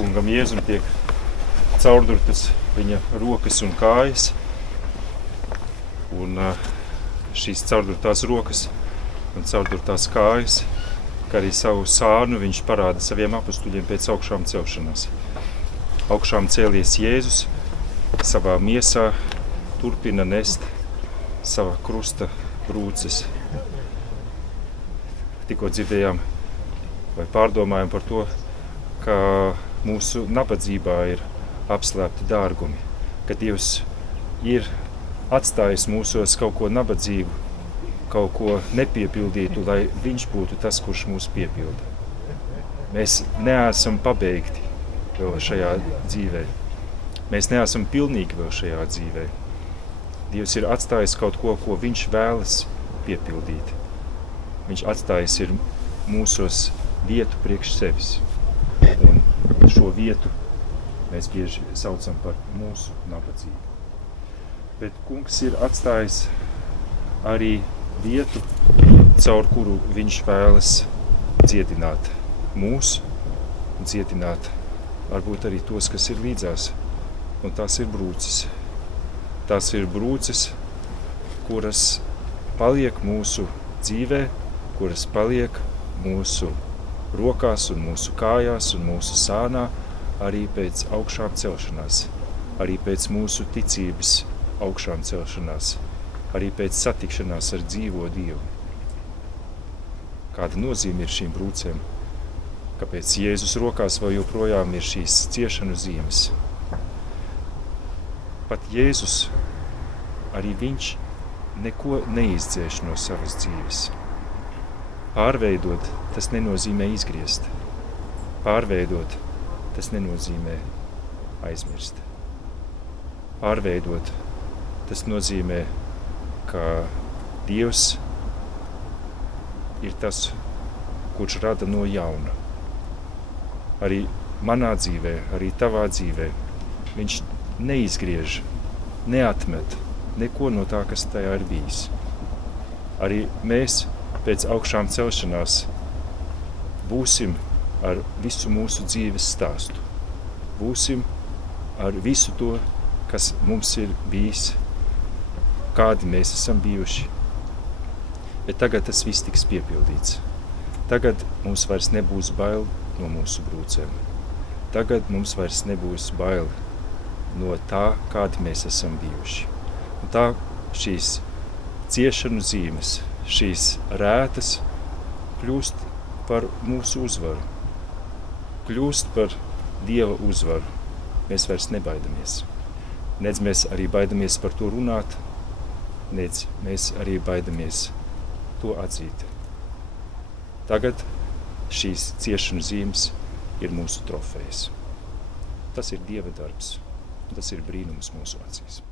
kungam Jēzum tiek caurdurtas viņa rokas un kājas. Un šīs caurdurtās rokas un caurdurtās kājas, kā arī savu sārnu viņš parāda saviem apustuļiem pēc augšām celšanās. Augšām cēlies Jēzus savā miesā turpina nest sava krusta brūces. Tikko dzirdējām vai pārdomājam par to, ka mūsu nabadzībā ir apslēpti dārgumi, ka Dievs ir atstājis mūsos kaut ko nabadzīgu, kaut ko nepiepildītu, lai viņš būtu tas, kurš mūs piepilda. Mēs neesam pabeigti vēl šajā dzīvē. Mēs neesam pilnīgi vēl šajā dzīvē. Dievs ir atstājis kaut ko, ko viņš vēlas piepildīt. Viņš atstājis ir mūsos vietu priekš sevis. Un šo vietu mēs bieži saucam par mūsu nabadzību. Bet kungs ir atstājis arī vietu, caur kuru viņš vēlas dziedināt mūs un dziedināt varbūt arī tos, kas ir līdzās. Un tās ir brūces. Tās ir brūces, kuras paliek mūsu dzīvē, kuras paliek mūsu rokās un mūsu kājās un mūsu sānā arī pēc augšām celšanās, arī pēc mūsu ticības augšām celšanās, arī pēc satikšanās ar dzīvo Dievu. Kāda nozīme ir šīm brūcēm? Kāpēc Jēzus rokās vēl joprojām ir šīs ciešanu zīmes? Pat Jēzus, arī viņš neko neizdzēš no savas dzīves. Pārveidot, tas nenozīmē izgriezt. Pārveidot, tas nenozīmē aizmirst. Pārveidot, tas nozīmē, ka Dievs ir tas, kurš rada no jauna. Arī manā dzīvē, arī tavā dzīvē, viņš neizgriež, neatmet neko no tā, kas tajā ir bijis. Arī mēs pēc augšām celšanās būsim ar visu mūsu dzīves stāstu. Būsim ar visu to, kas mums ir bijis, kādi mēs esam bijuši. Bet tagad tas viss tiks piepildīts. Tagad mums vairs nebūs bail no mūsu brūcēm. Tagad mums vairs nebūs bail no tā, kādi mēs esam bijuši. Un tā šīs ciešanu zīmes, šīs rētas kļūst par mūsu uzvaru, kļūst par Dieva uzvaru. Mēs vairs nebaidamies. Nedz mēs arī baidamies par to runāt, nedz mēs arī baidamies to atzīt. Tagad šīs ciešanu zīmes ir mūsu trofejas. Tas ir Dieva darbs, un tas ir brīnums mūsu acīs.